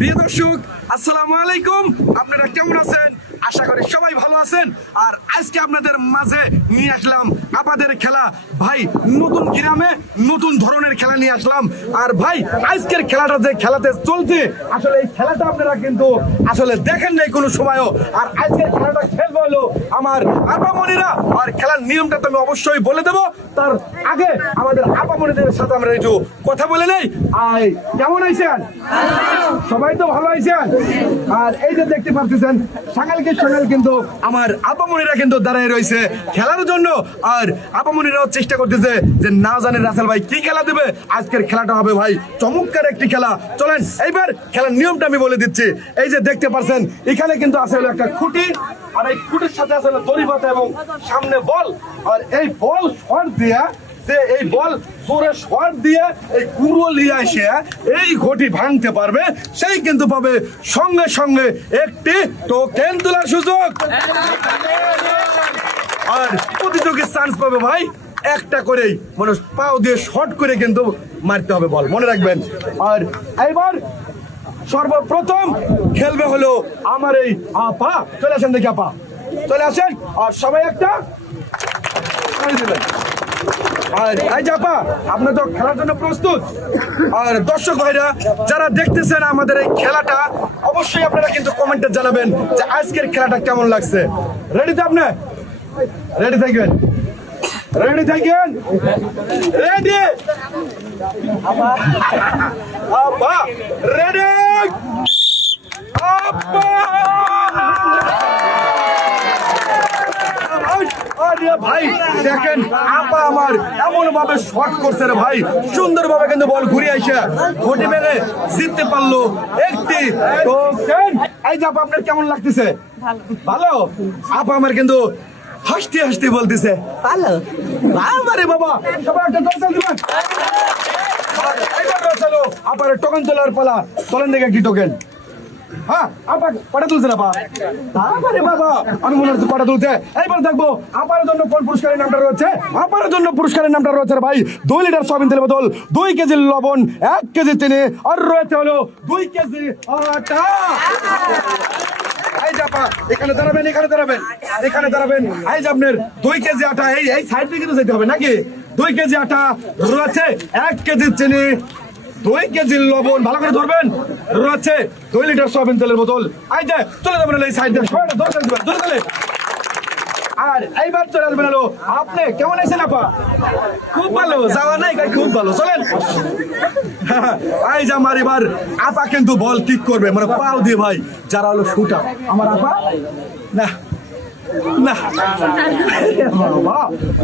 প্রিয় দর্শক, আসসালামু আলাইকুম। আপনারা কেমন আছেন? আশা করি সবাই ভালো আছেন। আর আজকে আপনাদের মাঝে নিয়ে আসলাম আপাদের খেলা। ভাই, নতুন গ্রামে নতুন ধরনের খেলা নিয়ে আসলাম। আর ভাই, আজকের খেলাটা যে খেলাতে চলছে, আসলে এই খেলাটা আপনারা কিন্তু আসলে দেখেন নাই কোনো সময়ও। আর আজকের খেলাটা খেলবো হলো আমার আপামনিরা। আর খেলার নিয়মটা তো আমি অবশ্যই বলে দেবো। তার আগে আমাদের আপামনিদের সাথে আমরা একটু কথা বলে নেই। আয়, কেমন আছেন? সবাই তো ভালো আছেন। আর এই যে দেখতে পাচ্ছেন, সকালকে সকাল কিন্তু আমার আপামনিরা কিন্তু দাঁড়ায় রয়েছে খেলার জন্য। আর আপামনিরাও চেষ্টা করতেছে যে না জানে রাসেল ভাই কি খেলা দেবে। আজকের খেলাটা হবে ভাই চমৎকার একটি খেলা। চলেন এইবার খেলার নিয়মটা আমি বলে দিচ্ছি। এই যে দেখতে পাচ্ছেন, এখানে কিন্তু আছে হলো একটা খুঁটি, আর এই খুঁটির সাথে আছে হলো দড়ি বাঁধা এবং সামনে বল। আর এই বল শট দিয়ে যে এই বল জোরে শট দিয়ে এই কুড়ো নিয়ে এসে এই ঘটি ভাঙতে পারবে, সেই কিন্তু পাবে সঙ্গে সঙ্গে একটি টোকেন তোলার সুযোগ। আর প্রতিযোগী চান্স পাবে ভাই একটা করেই, মানে পাও দিয়ে শর্ট করে কিন্তু মারতে হবে বল, মনে রাখবেন। আর এইবার সর্বপ্রথম খেলবে হলো আমার এই আপা। চলে আসেন দেখি আপা, চলে আসেন। আর সবাই একটা দিবেন। আর এই যে আপা, আপনার তো খেলার জন্য প্রস্তুত। আর দর্শক ভাইরা যারা দেখতেছেন আমাদের এই খেলাটা, অবশ্যই আপনারা কিন্তু কমেন্টে জানাবেন যে আজকের খেলাটা কেমন লাগছে। রেডি তো আপনি? রেডি থাকবেন, রেডি থাকবেন, রেডি আপা, রেডি আপা। ভাই দেখেন, আপা আমার এমন ভাবে শট করছে রে ভাই, সুন্দর ভাবে কিন্তু বল ঘুরে আইসা ঘটি মেরে জিততে পারলো একটি টোকেন। এই যে আপা, আপনার কেমন লাগতেছে? ভালো। আপা আমার কিন্তু হাসতে হাসতে বলতেছে ভালো। বাবারে বাবা, সবাই একটা দর্শন দিবেন। চলো আপার টোকেন তোলার পালা। চলেন দেখে কি টোকেন। হ্যাঁ আপা কটা তুলছে না পা? তারপরে বাবা আমি মনে হচ্ছে কটা তুলছে। এইবার দেখবো আপার জন্য কোন পুরস্কারের নামটা রয়েছে। আপার জন্য পুরস্কারের নামটা রয়েছে ভাই 2 লিটার সয়াবিন তেলের বোতল, 2 কেজি লবণ, 1 কেজি চিনি, আর রয়েছে হলো 2 কেজি আটা। এই যে আপা, এখানে দাঁড়াবেন, এখানে দাঁড়াবেন, এখানে দাঁড়াবেন। এই যে আপনার 2 কেজি আটা, এই সাইড থেকে যেতে হবে নাকি? 2 কেজি আটা রয়েছে, 1 কেজি চিনি, 2 কেজি লবণ, ভালো করে ধরবেন, রয়েছে 2 লিটার সয়াবিন তেলের বোতল। এই যে চলে যাবেন এই সাইড দিয়ে, সবাই ধরে দিবেন, ধরে দিলে। আর এইবার চলে আসবেন হলো আপনি। কেমন আছেন আপা? খুব ভালো, যাওয়া নাই খুব ভালো। চলেন। এই যে আমার এবার আপা কিন্তু বল কিক করবে, মানে পাও দিয়ে ভাই, যারা হলো শুটার। আমার আপা না না,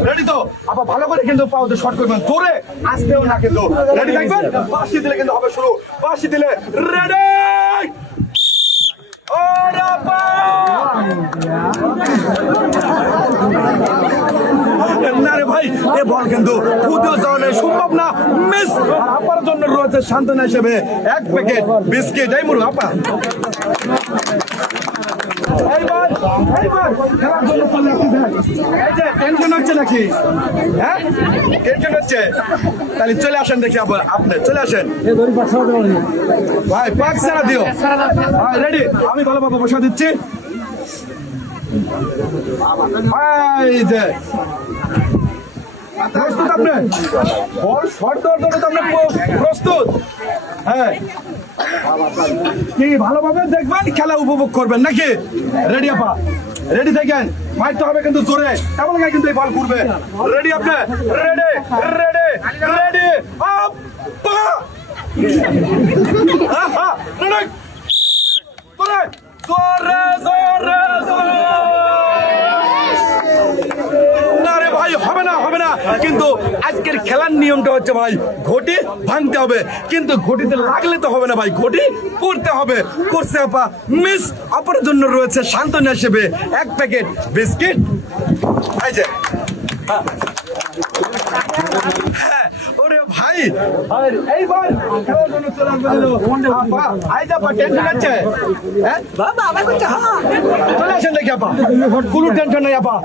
রেডি তো আপা? ভালো করে কিন্তু পাওতে শর্ট করবেন, জোরে আসতেও না কিন্তু। রেডি থাকবেন, পাশি দিলে কিন্তু হবে শুরু। পাশি দিলে রেডি। না রে ভাই, এ বল কিন্তু খুদেও যাওয়া নেই, সম্ভব না, মিস। আর আপার জন্য রয়েছে সান্ত্বনা হিসেবে 1 প্যাকেট বিস্কিট। এই মুরু আপা, এইবার খেলার জন্য চলে আসছে। এই যে টেনশন হচ্ছে নাকি? হ্যাঁ টেনশন হচ্ছে, তাহলে চলে আসেন দেখি আবার। আপনি চলে আসেন ভাই, পাক সারা দিও। রেডি, আমি ভালোভাবে বসা দিচ্ছি। এই যে প্রস্তুত আপনি? বল শর্ট দেওয়ার জন্য তো আপনি প্রস্তুত? হ্যাঁ, কি ভালোভাবে দেখবেন, খেলা উপভোগ করবেন নাকি? রেডি আপা? রেডি থাকেন, মারতে হবে কিন্তু জোরে, কেমন গায়ে কিন্তু এই বল ঘুরবে। রেডি আপনি? রেডি রেডি রেডি আপা। জোরে জোরে জোরে। না রে ভাই, হবে না, হবে না। কিন্তু আজকের খেলার নিয়মটা হচ্ছে ভাই, ঘটি ভাঙতে হবে, কিন্তু ঘটিতে লাগলে তো হবে না ভাই, ঘটি পড়তে হবে। করছে আপা, মিস। আপার জন্য রয়েছে সান্ত্বনা হিসেবে 1 প্যাকেট বিস্কিট। এই যে ওরে ভাই, আর এইবার খেলার জন্য চলে আসবে আপা। আই যা আপা, টেনশন আছে? হ্যাঁ বাবা, আমার কাছে হ্যাঁ চলে আসেন দেখি আপা, কোনো টেনশন নাই আপা।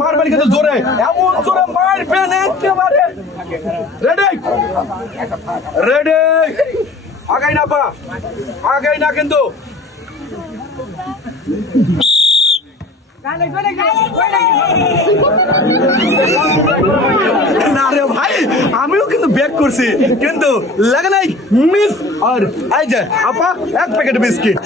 মারবেন কিন্তু জোরে, এমন জোরে মারবেন একেবারে। রেডি রেডি আগাই না পা, আগাই না কিন্তু। না রে ভাই, আমিও কিন্তু ব্যাক করছি কিন্তু লাগে নাই মিস। আর এই যে আপা এক প্যাকেট বিস্কিট।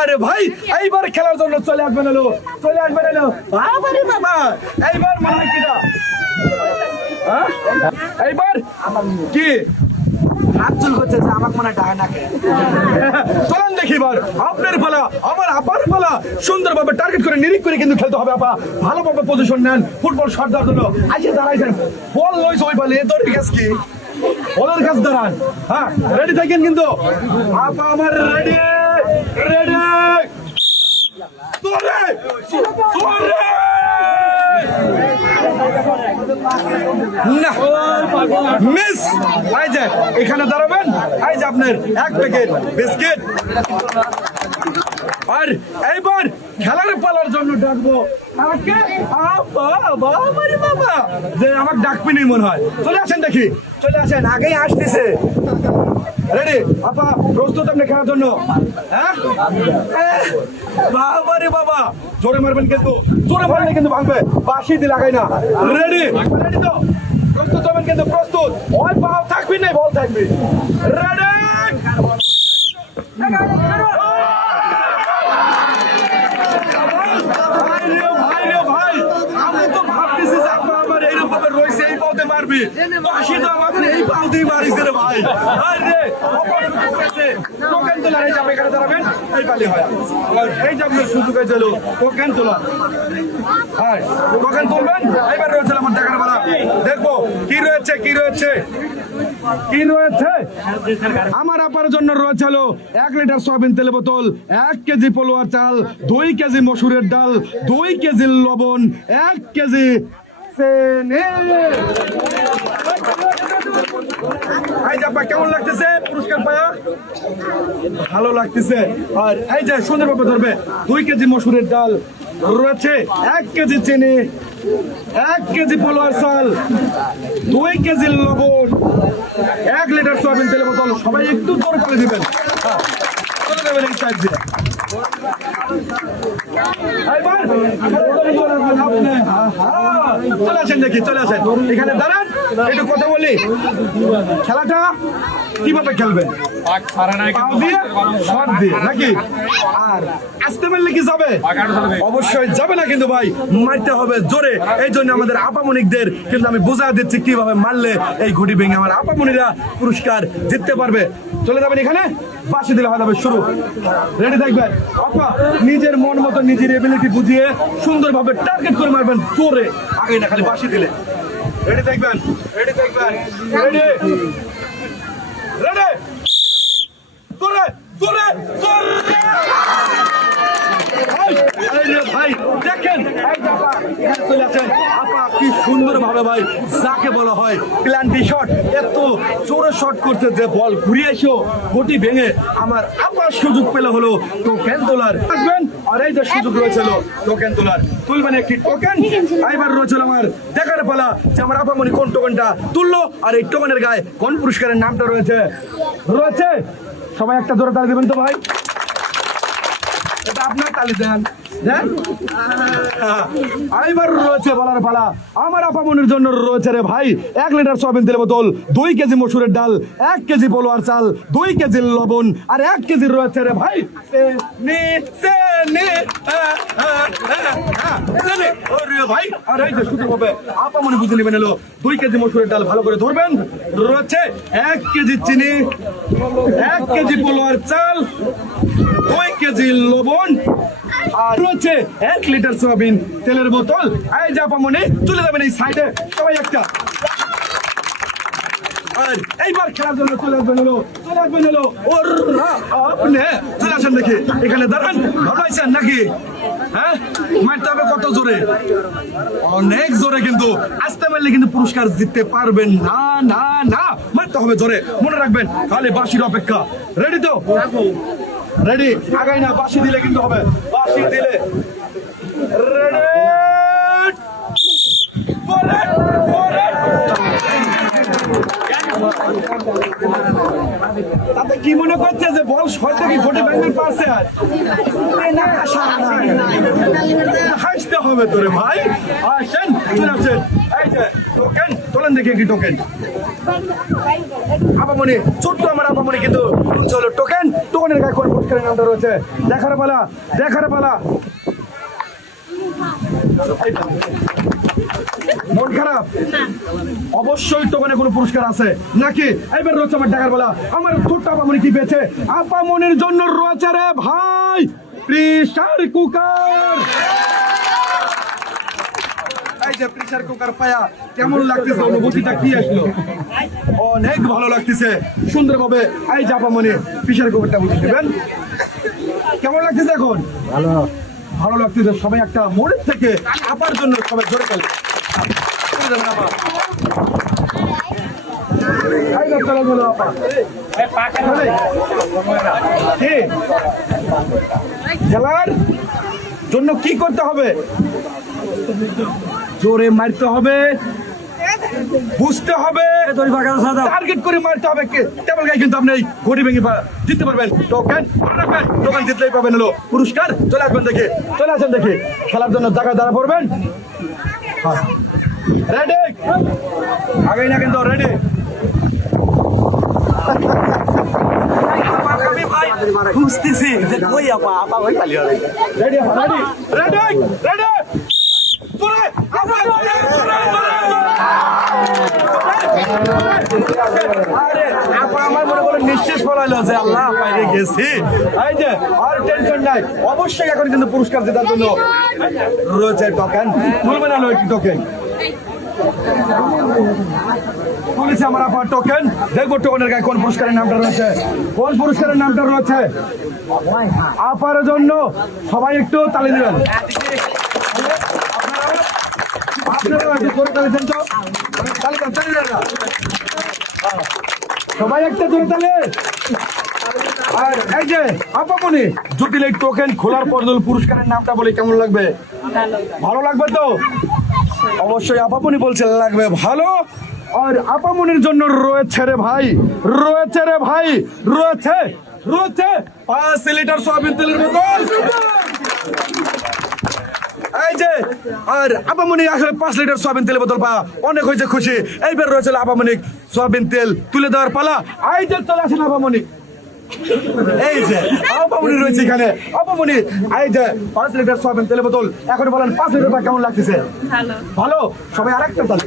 আরে ভাই এইবার খেলার জন্য চলে আসবেন এলো, চলে আসবেন এলো। বাবারে বাবা, এইবার মনে হয় কিটা এইবার কি আচল হচ্ছে যে আমাকে মনে টাকা নাকে। চলেন দেখি এবার আপনার পালা, আমার আপার পালা। সুন্দরভাবে টার্গেট করে নিরিখ করে কিন্তু খেলতে হবে আপা। ভালোভাবে পজিশন নেন, ফুটবল শট দেওয়ার জন্য আজকে দাঁড়াইছেন। বল লইছে ওই বলে তোর কাছে কি বলের কাছে দাঁড়ান। হ্যাঁ রেডি থাকেন কিন্তু আপা আমার রেডি রেডি। তোরে তোরে না মিস। এই যে এখানে দাঁড়াবেন, এই যে আপনার এক প্যাকেট বিস্কিট। আর এইবার খেলার পালার জন্য ডাকবো আমাকে। বাবা যে আমাকে ডাকবিনি মনে হয়। চলে আসেন দেখি, চলে আসেন, আগেই আসতেছে। রেডি আপা, প্রস্তুত আপনি খেলার জন্য? হ্যাঁ বাবা রে বাবা, জোরে মারবেন কিন্তু, জোরে মারলে কিন্তু ভাঙবে। বাঁশি দিয়ে লাগাই না। রেডি রেডি তো? প্রস্তুত হবেন কিন্তু, প্রস্তুত। ওই পাও থাকবি না, বল থাকবি। রেডি মারবি বাঁশি তো আমাকে এই পাও দিয়ে মারিস রে ভাই। আরে টোকেন তোলা, এই যে আপনি এখানে দাঁড়াবেন, এই পালি হয়। এই যে আপনার সুযোগ হয়ে গেল টোকেন তোলা। হ্যাঁ টোকেন তুলবেন। এইবার রয়েছে আমার দেখার বেলা, দেখবো কি রয়েছে কি রয়েছে কি রয়েছে। আমার আপার জন্য রয়েছে হলো 1 লিটার সয়াবিন তেল বোতল, 1 কেজি পোলোয়া চাল, 2 কেজি মসুরের ডাল, 2 কেজি লবণ, 1 কেজি কেমন লাগতেছে পুরস্কার পায়া? ভালো লাগতেছে। আর এই যে সুন্দরভাবে ধরবে, 2 কেজি মসুরের ডাল রয়েছে, 1 কেজি চিনি, 1 কেজি পোলোয়ার চাল, 2 কেজি লবণ, 1 লিটার সয়াবিন তেল বোতল। সবাই একটু জোরে করে দিবেন। চলে যাবেন এই সাইড দিয়ে। চলে আসেন দেখি, চলে আসেন এখানে দাঁড়ান, একটু কথা বলি। খেলাটা কিভাবে খেলবেন? নাকি আর আসতে পারলে কি যাবে? অবশ্যই যাবে না কিন্তু ভাই, মারতে হবে জোরে। এই জন্য আমাদের আপামনিকদের কিন্তু আমি বোঝা দিচ্ছি কিভাবে মারলে এই ঘুটি ভেঙে আমার আপামনিরা পুরস্কার জিততে পারবে। চলে যাবেন এখানে, বাঁশি দিলে হয়ে যাবে শুরু। রেডি থাকবেন আপা, নিজের মন মতো নিজের এবিলিটি বুঝিয়ে সুন্দরভাবে টার্গেট করে মারবেন জোরে, আগে না খালি বাঁশি দিলে। রেডি থাকবেন, রেডি থাকবেন, রেডি রেডি, জোরে জোরে জোরে। ভাই দেখেন চলে আসেন আপা, কি সুন্দর ভাবে ভাই যাকে বলা হয় প্ল্যান্টি শট, এত জোরে শট করছে যে বল ঘুরিয়ে এসো ঘটি ভেঙে আমার আপার সুযোগ পেলে হলো টোকেন তোলার। আসবেন আর এই যে সুযোগ রয়েছিল টোকেন তোলার, তুলবেন একটি টোকেন। এবার রয়েছিল আমার দেখার পালা যে আমার আপামনি কোন টোকেনটা তুললো আর এই টোকেনের গায়ে কোন পুরস্কারের নামটা রয়েছে। রয়েছে সবাই একটা জোরে তালি দেবেন তো ভাই, এটা আপনার তালি দেন। এইবার রয়েছে বলার পালা, আমার আপামনির জন্য রয়েছে রে ভাই 1 লিটার সয়াবিন তেল বোতল, 2 কেজি মসুরের ডাল, 1 কেজি পোলোয়ার চাল, 2 কেজি লবণ, আর 1 কেজি রয়েছে রে ভাই ভাই। আর এই যে সুন্দরভাবে আপামনি বুঝে নেবেন এলো 2 কেজি মসুরের ডাল, ভালো করে ধরবেন। রয়েছে 1 কেজি চিনি, 1 কেজি পোলোয়ার চাল, 2 কেজি লবণ, আর রয়েছে 1 লিটার সয়াবিন তেলের বোতল। এই যে আপামনি চলে যাবেন এই সাইডে সবাই একটা। আর এইবার খেলার জন্য চলে আসবেন হলো, চলে আসবেন হলো আপনি চলে আসেন দেখি এখানে দাঁড়ান। ভাবাইছেন নাকি? হ্যাঁ মারতে হবে কত জোরে? অনেক জোরে, কিন্তু আসতে পারলে কিন্তু পুরস্কার জিততে পারবেন না। না না, মারতে হবে জোরে, মনে রাখবেন। খালি বাঁশির অপেক্ষা। রেডি তো? রেডি, আগাই না, বাঁশি দিলে কিন্তু হবে, বাঁশি দিলে। রেডি, তাতে কি মনে করছে যে বল শট থেকে ঘটে ব্যাঙ্গেল পারছে আর হাসতে হবে তোরে ভাই। আসেন চলে আসেন, এই যে টোকেন তোলেন দেখি কি টোকেন। আপামনি ছোট্ট আমার আপামনি কিন্তু চলো টোকেন, টোকেনের গায়ে কোন পুরস্কারের নামটা রয়েছে দেখার পালা, দেখার পালা। মন খারাপ? অবশ্যই টোকেনে কোনো পুরস্কার আছে নাকি? এবার রয়েছে আমার দেখার পালা। আমার ছোট্ট আপামনি কি পেয়েছে? আপামনির জন্য রয়েছে রে ভাই প্রেসার কুকার। এই যে প্রেসার কুকার পায়া কেমন লাগতেছে, অনুভূতিটা কি আসলো? অনেক ভালো লাগতেছে সুন্দরভাবে। এই যে আপামনি প্রেসার কুকারটা বুঝে দেবেন, কেমন লাগতেছে এখন? ভালো ভালো লাগতেছে। সবাই একটা মনের থেকে আপার জন্য সবাই জোরে গেল। খেলার জন্য কি করতে হবে? জোরে মারতে হবে, বুঝতে হবে, টার্গেট করে মারতে হবে। টেবল গায়ে কিন্তু আপনি ঘড়ি ভেঙে জিততে পারবেন। টোকেন রাখবেন, টোকেন জিতলেই পাবেন হলো পুরস্কার। চলে আসবেন দেখে, চলে আসেন দেখে খেলার জন্য জায়গায় দাঁড়া পড়বেন। রেডি? আগেই না কিন্তু রেডি। বুঝতেছি যে কই আপা আপা ভাই পালি হবে। রেডি রেডি রেডি রেডি তোরে আরে আপা আমার মনে করে নিঃশ্বাস ফলাইলো যে আল্লাহ বাইরে গেছি। এই যে আর টেনশন নাই, অবশ্যই এখন কিন্তু পুরস্কার জেতার জন্য রয়েছে টোকেন। তুলবে না একটি টোকেন বলেছে আমার আপার টোকেন। দেখবো টোকেনের গায়ে কোন পুরস্কারের নামটা রয়েছে, কোন পুরস্কারের নামটা রয়েছে আপার জন্য। সবাই একটু তালি দিবেন। সবাই একটা জোরে তালে। আর এই যে আপামনি জটিল এই টোকেন খোলার পর পুরস্কারের নামটা বলে কেমন লাগবে? ভালো লাগবে তো? অবশ্যই আপামনি বলছে লাগবে ভালো। আর আপামনির জন্য রয়েছে রে ভাই, রয়েছে রে ভাই, রয়েছে রয়েছে 5 লিটার সয়াবিন তেলের বোতল। এই যে আর আপামনি আসলে 5 লিটার সয়াবিন তেলের বোতল পাওয়া অনেক হয়েছে খুশি। এইবার রয়েছে আপামনি সয়াবিন তেল তুলে দেওয়ার পালা। এই যে চলে আসেন আপামনি, এই যে আপামনি রয়েছে এখানে। আপামনি এই যে 5 লিটার সয়াবিন তেলের বোতল, এখন বলেন 5 লিটার কেমন লাগতেছে? ভালো। ভালো। সবাই আরেকটা তালে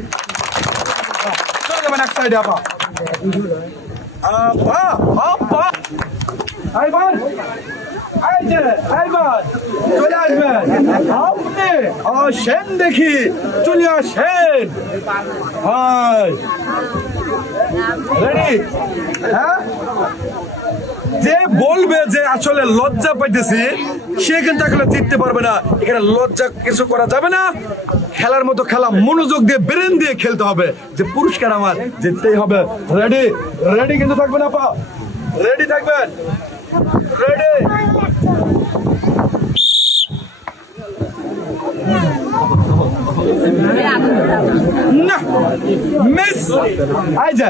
চলে যাবেন এক সাইডে। আপা আপা আপা এইবার এই যে এইবার চলে আসবেন আপনি। আসেন দেখি, চলে আসেন। Hi ready? হ্যাঁ, যে বলবে যে আসলে লজ্জা পাইতেছি সে কিন্তু আসলে জিততে পারবে না। এখানে লজ্জা কিছু করা যাবে না। খেলার মতো খেলা মনোযোগ দিয়ে ব্রেন দিয়ে খেলতে হবে, যে পুরস্কার আমার জিততেই হবে। রেডি? রেডি কিন্তু থাকবেন আপা, রেডি থাকবেন। রেডি? না মিস। এই যে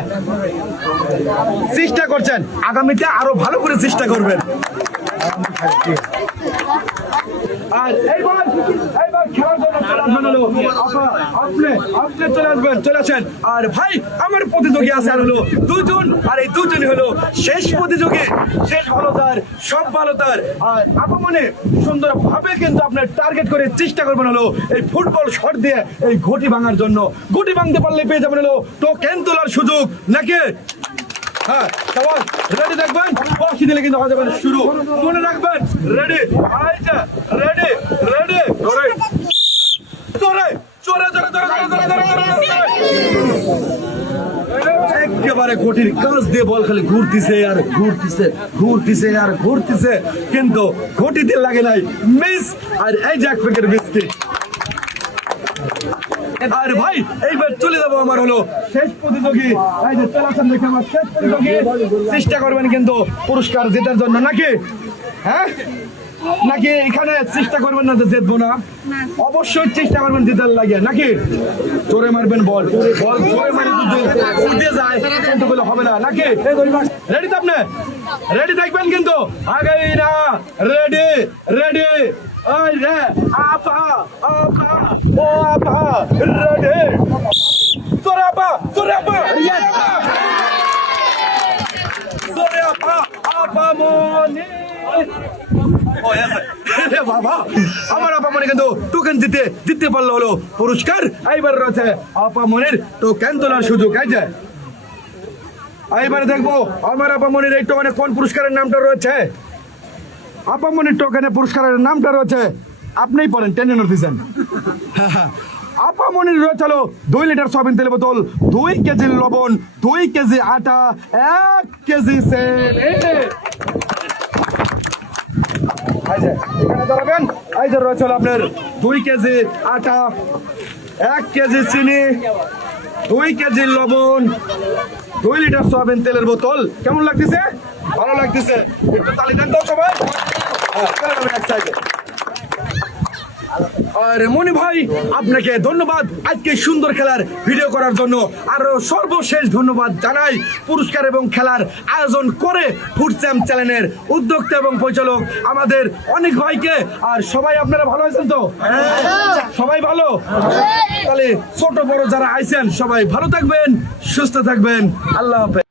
চেষ্টা করছেন, আগামীতে আরো ভালো করে চেষ্টা করবেন। আর এইবার খেলার জন্য আপনি চলে আসবেন, চলে আসেন। আর ভাই আমার প্রতিযোগী আছে আর হলো 2 জন, আর এই 2 জনই হলো শেষ প্রতিযোগী। শেষ ভালো তার, সব ভালো তার। আর আপামনি সুন্দর ভাবে কিন্তু আপনার টার্গেট করে চেষ্টা করবেন হলো এই ফুটবল শট দিয়ে এই ঘটি ভাঙার জন্য। ঘটি ভাঙতে পারলে পেয়ে যাবেন হলো টোকেন তোলার সুযোগ নাকি? হ্যাঁ সবাই রেডি থাকবেন। 80 দিলে কিন্তু হয়ে যাবেন শুরু, মনে রাখবেন। রেডি? আচ্ছা রেডি রেডি জোরে জোরে জোরে জোরে একেবারে ঘটির কাজ দিয়ে বল খালি ঘুরতেছে আর ঘুরতেছে, ঘুরতেছে আর ঘুরতেছে, কিন্তু ঘটিতে লাগে নাই মিস। আর এই যে এক প্যাকেট বিস্কিট। আর ভাই এইবার চলে যাবো আমার হলো শেষ প্রতিযোগী। এই যে চলাচল দেখে আমার শেষ প্রতিযোগী। চেষ্টা করবেন কিন্তু পুরস্কার জেতার জন্য নাকি? হ্যাঁ নাকি এখানে চেষ্টা করবেন না যে জিতবো না? অবশ্যই চেষ্টা করবেন জেতার লাগে নাকি? জোরে মারবেন বল, বল জোরে মারি উঠে যায় কিন্তু বলে হবে না নাকি? রেডি তো আপনি? রেডি থাকবেন কিন্তু আগেই না। রেডি রেডি ওই রে আপা আপা ও আপা রেডি জোরে আপা জোরে আপা জোরে আপা আপা মনি ও এসে বাবা আমার আপা মনে কিন্তু টোকেন দিতে পারলো হলো পুরস্কার। এইবার রয়েছে আপা মনির টোকেন তোলার সুযোগ। এই যে এইবারে দেখবো আমার আপা মনির এই টোকেনে কোন পুরস্কারের নামটা রয়েছে। আপা মনির টোকেনে পুরস্কারের নামটা রয়েছে, আপনিই পড়েন, টেনে নড়তেছেন। আপা মনির রয়েছে 2 লিটার সয়াবিন তেলের বোতল, 2 কেজি লবণ, 2 কেজি আটা, 1 কেজি সেল। এখানে দাঁড়াবেন। এই যে রয়েছে আপনার 2 কেজি আটা, 1 কেজি চিনি, 2 কেজি লবণ, 2 লিটার সয়াবিন তেলের বোতল। কেমন লাগতেছে? ভালো লাগতেছে? একটু তালি দেন তো সবাই। আর মনি ভাই আপনাকে ধন্যবাদ আজকে সুন্দর খেলার ভিডিও করার জন্য। আর সর্বশেষ ধন্যবাদ জানাই পুরস্কার এবং খেলার আয়োজন করে ফুড চ্যাম্প চ্যানেলের উদ্যোক্তা এবং পরিচালক আমাদের অনেক ভাইকে। আর সবাই আপনারা ভালো আছেন তো? সবাই ভালো? তাহলে ছোট বড় যারা আইছেন সবাই ভালো থাকবেন, সুস্থ থাকবেন। আল্লাহ হাফেজ।